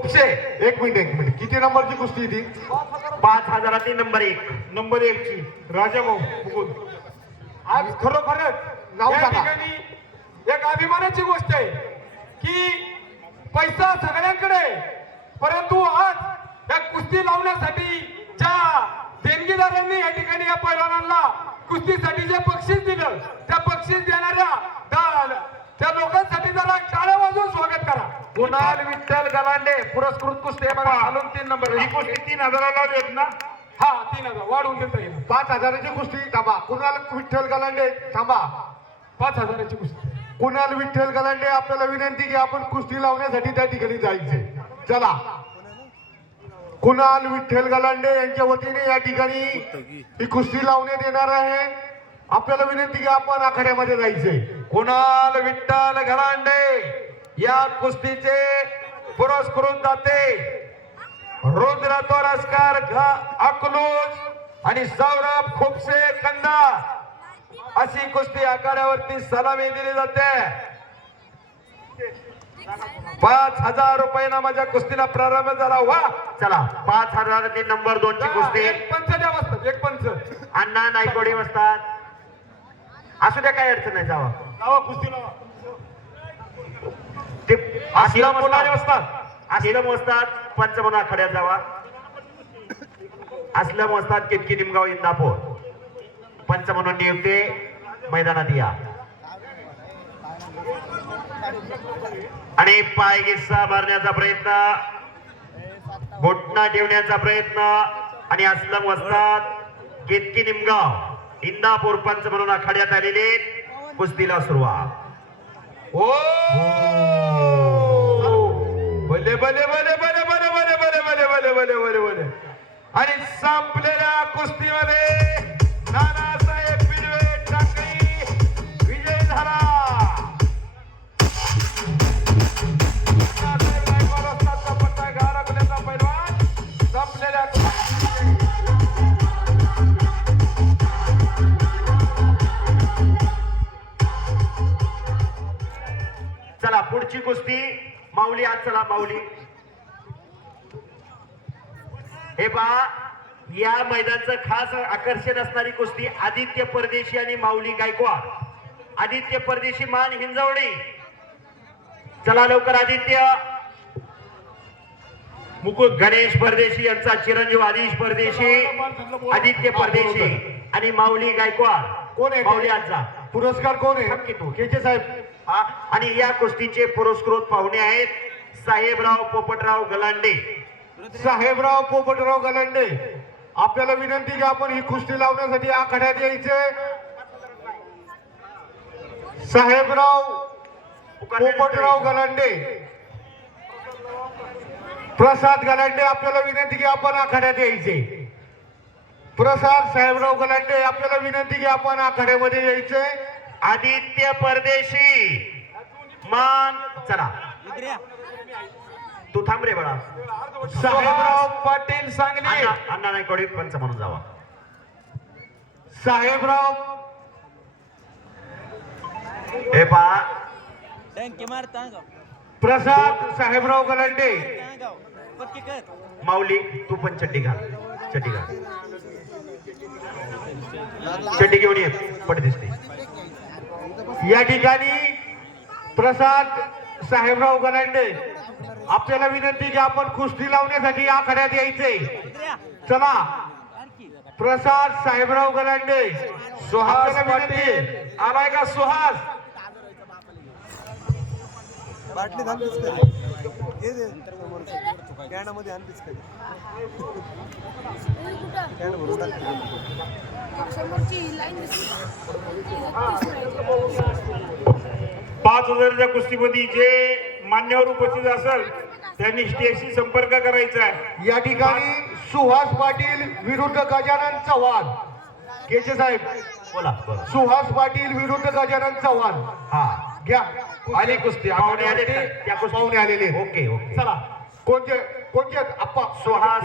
एक मिनिट एक मिनिट. किती नंबरची कुस्ती आहे ती? पाच हजाराची नंबर एक. नंबर एक ची राजा भाऊ मुकुंद आज खरोखरच नाव या सांगा. ठिकाणी एक अभिमानाची गोष्ट आहे की पैसा सगळ्यांकडे आहे. परंतु आज या कुस्ती लावण्यासाठी ज्या देणगीदारांनी या ठिकाणी या पैलवानांना कुस्तीसाठी जे बक्षीस दिलं त्या बक्षीस देणाऱ्या त्या- त्या लोकांसाठी जरा टाळ्या वाजवून स्वागत करा. कुणाल विठ्ठल गलांडे पुरस्कृत कुस्ती आहे बघा खालून तीन नंबर ही कुस्ती तीन हजाराला देत ना? हा तीन हजार. वाढवून देता येईल. पाच हजाराची कुस्ती थांबा. कुणाल विठ्ठल गलांडे? थांबा. पाच हजाराची कुस्ती. कुणाल विठ्ठल गलांडे आपल्याला विनंती की आपण कुस्ती लावण्यासाठी त्या ठिकाणी जायचे. चला. कुणाल विठ्ठल गलांडे यांच्या वतीने या ठिकाणी ही कुस्ती लावण्यात येणार आहे. आपल्याला विनंती की आपण आखाड्यामध्ये जायचे. कुणाल विठ्ठल गलांडे? या कुस्तीचे पुरस्कृत जाते रुद्र तोरस्कार अकलूज आणि सौरभ खुपसे कंदा. अशी कुस्ती आखाड्यावरती सलामी दिली जाते. पाच हजार रुपयानं माझ्या कुस्तीला प्रारंभ झाला. वा! चला पाच हजार ती नंबर दोन ची कुस्ती. एक पंच द्या वाजतात एक पंच. अण्णा नायकोडी बसतात असू द्या काय अडचण नाही जावा. लावा कुस्ती लावा. ते असतात असलम असतात पंचमन आखाड्यात जावा. असलम असतात कितकी निमगाव इंदापूर. पंच म्हणून नियुक्ती मैदानात या. आणि पाय गिस्सा मारण्याचा प्रयत्न. घोटणा ठेवण्याचा प्रयत्न. आणि असलम असतात केतकी निमगाव. इंदापूर पंच म्हणून आखाड्यात आलेले कुस्तीला सुरुवात. ओ भले भले भले भले भले भले भले भले भले भले भले भले आणि संपलेल्या कुस्तीमध्ये नाना कुस्ती. माऊली आज चला माऊली. हे पहा या मैदानचं खास आकर्षण असणारी कुस्ती आदित्य परदेशी आणि माऊली गायकवाड आदित्य परदेशी मान हिंजवडी चला लवकर आदित्य. मुकुट गणेश परदेशी यांचा चिरंजीव आदिश परदेशी. आदित्य परदेशी आणि माऊली गायकवाड कोण आहे? माऊली आजचा. पुरस्कार कोण. आहे? केचे साहेब. हा, आणि या कुस्तीचे पुरस्कृत पाहुणे आहेत साहेबराव पोपटराव गलांडे. साहेबराव पोपटराव गलांडे आपल्याला विनंती की आपण ही कुस्ती लावण्यासाठी आखाड्यात यायचे. साहेबराव पोपटराव गलांडे प्रसाद गलांडे आपल्याला विनंती की आपण आखाड्यात यायचे. प्रसाद साहेबराव गलांडे आपल्याला विनंती की आपण आखाड्यामध्ये यायचे आदित्य परदेशी. मान चला. तू थांब रे बाळा. साहेबराव पाटील सांगली. अण्णा नायकवाडी पंच म्हणून जावा. साहेबराव. हे तांगाव. प्रसाद साहेबराव गलांडे. माऊली तू पण चड्डी घाल. चड्डी घाल. घेऊन ये पट दिसते या ठिकाणी प्रसाद साहेबराव गलांडे आपल्याला विनंती की आपण कुस्ती लावण्यासाठी आखाड्यात यायचे. चला प्रसाद साहेबराव गलांडे सुहास विनंती. पाटील आलाय का सुहास हे दे. कॅनामध्ये आणलीच कॅन भरून पाच हजारच्या कुस्तीमध्ये जे मान्यवर उपस्थित असेल त्यांनी स्टेजशी संपर्क करायचा आहे. या ठिकाणी सुहास पाटील विरुद्ध गजानन चव्हाण. केचे साहेब. बोला बोला. सुहास पाटील विरुद्ध गजानन चव्हाण. हा. घ्या. कुस्ती. पाहुणे आले कुस्ती. पाहुणे आलेले. ओके चला. कोणते कोणते आप्पा. सुहास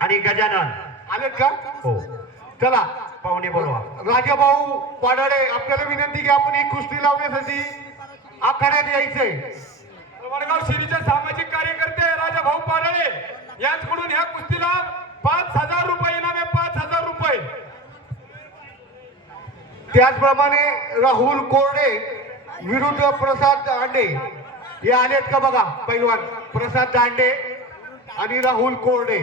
आणि गजानन. आलेत का? हो. चला. पाहुणे बोलवा. राजाभाऊ पाडाळे आपल्याला विनंती की आपण ही कुस्ती लावण्यासाठी आखाड्यात यायचंय. वडगाव शिरीचे सामाजिक कार्यकर्ते राजाभाऊ पाडाळे यांच्याकडून ह्या कुस्तीला पाच हजार रुपये इनामे पाच हजार रुपये. त्याचप्रमाणे राहुल कोरडे विरुद्ध प्रसाद दांडे. हे आलेत का बघा पैलवान. प्रसाद दांडे आणि राहुल कोरडे.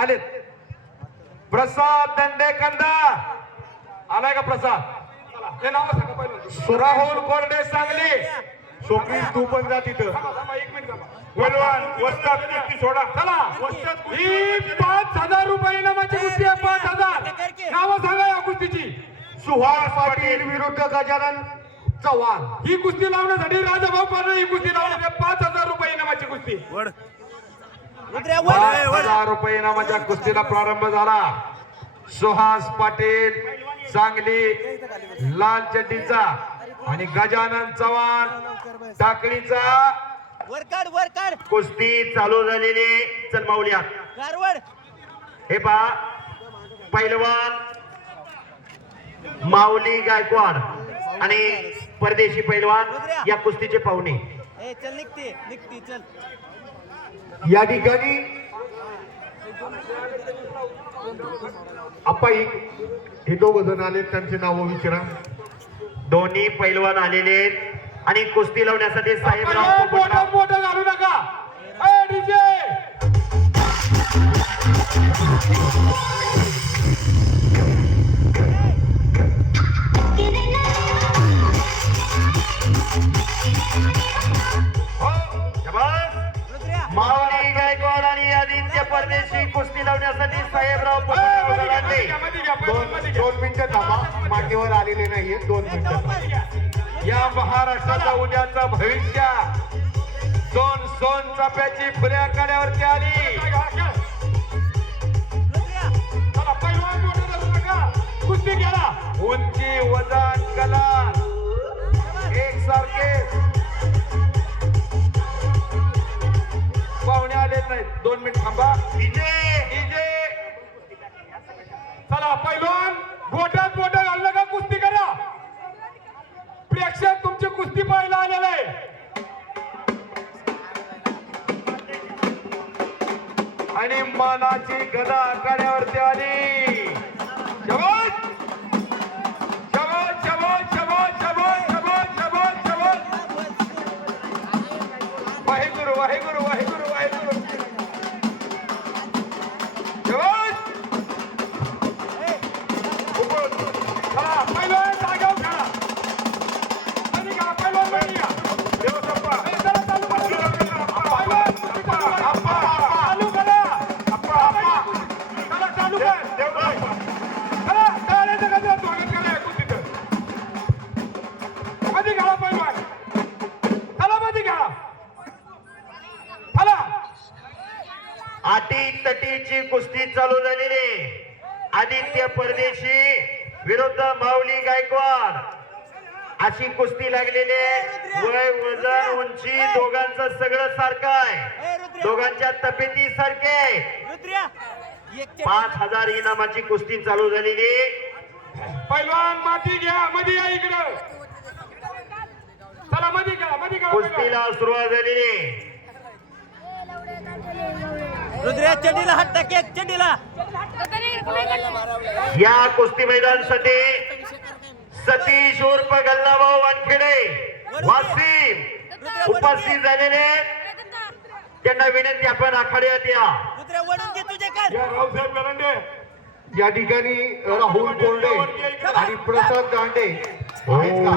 आलेत. प्रसाद दंडेकंदा. आलाय का प्रसाद? नाव सांगा पहिलं राहुल कोरडे सांगली. स्वप्नील तू पण जा तिथं. वस्ताद कुस्ती सोडा. चला. ही पाच हजार रुपये इनामाची कुस्ती आहे पाच हजार. नावं सांगा या कुस्तीची सुहास पाटील विरुद्ध गजानन. चव्हाण. ही कुस्ती लावण्यासाठी राजाभाऊ पाटील ही कुस्ती लावण्यासाठी पाच हजार रुपये इनामाची कुस्ती. हजार रुपये इनामाच्या कुस्तीला प्रारंभ झाला. सुहास पाटील सांगली लाल चड्डीचा आणि गजानन चव्हाण टाकळीचा वर काढ वर काढ कुस्ती चालू झालेली. चल माऊल्या हे पहा. पैलवान माऊली गायकवाड आणि परदेशी पैलवान या कुस्तीचे पाहुणे. ए चल निघते निघते चल. या ठिकाणी आप्पा हे दोघ जण आले त्यांचे नाव विचारा. दोन्ही पैलवान आलेले आहेत. आणि कुस्ती लावण्यासाठी साहेबराव मोठं पोपटराव मोठं घालू नका. ए डीजे! माऊली गायकवाड आणि आदित्य परदेशी कुस्ती लावण्यासाठी साहेबराव. दोन दोन मिनिटं थांबा. आलेले नाहीये. दोन मिनिटं या महाराष्ट्राचा उद्याचा भविष्य. सोन सोन चाप्याची फुल्या आली. कुस्ती गेला उंची वजन कला सारखे पाहुणे आले नाहीत. दोन मिनिट थांबा. विजय डीजे. चला पैलवान गोट्यात मोठं घालू नका कुस्ती करा? प्रेक्षक तुमची कुस्ती पाहायला आलेले आहे आणि मानाची गदा कड्यावरती आली. अशी कुस्ती लागलेली आहे. वय वजन उंची दोघांचं सगळं सारखं आहे. दोघांच्या तब्येती सारखे. पाच हजार इनामाची कुस्ती चालू झालेली. पैलवान माती घ्या मध्ये या इकडं. चला मध्ये घ्या मध्ये घ्या. कुस्तीला सुरुवात झालेली. रुद्र्या चड्डीला हात टाक एक चड्डीला या कुस्ती मैदानासाठी सतीश उर्फ गल्लाभाऊ वानखेडे वासिम उपस्थित झालेले आहेत. त्यांना विनंती आपण आखाड्यात या. या रावसाहेब गरंडे या ठिकाणी राहुल कोरडे आणि प्रसाद दांडे आहेत का?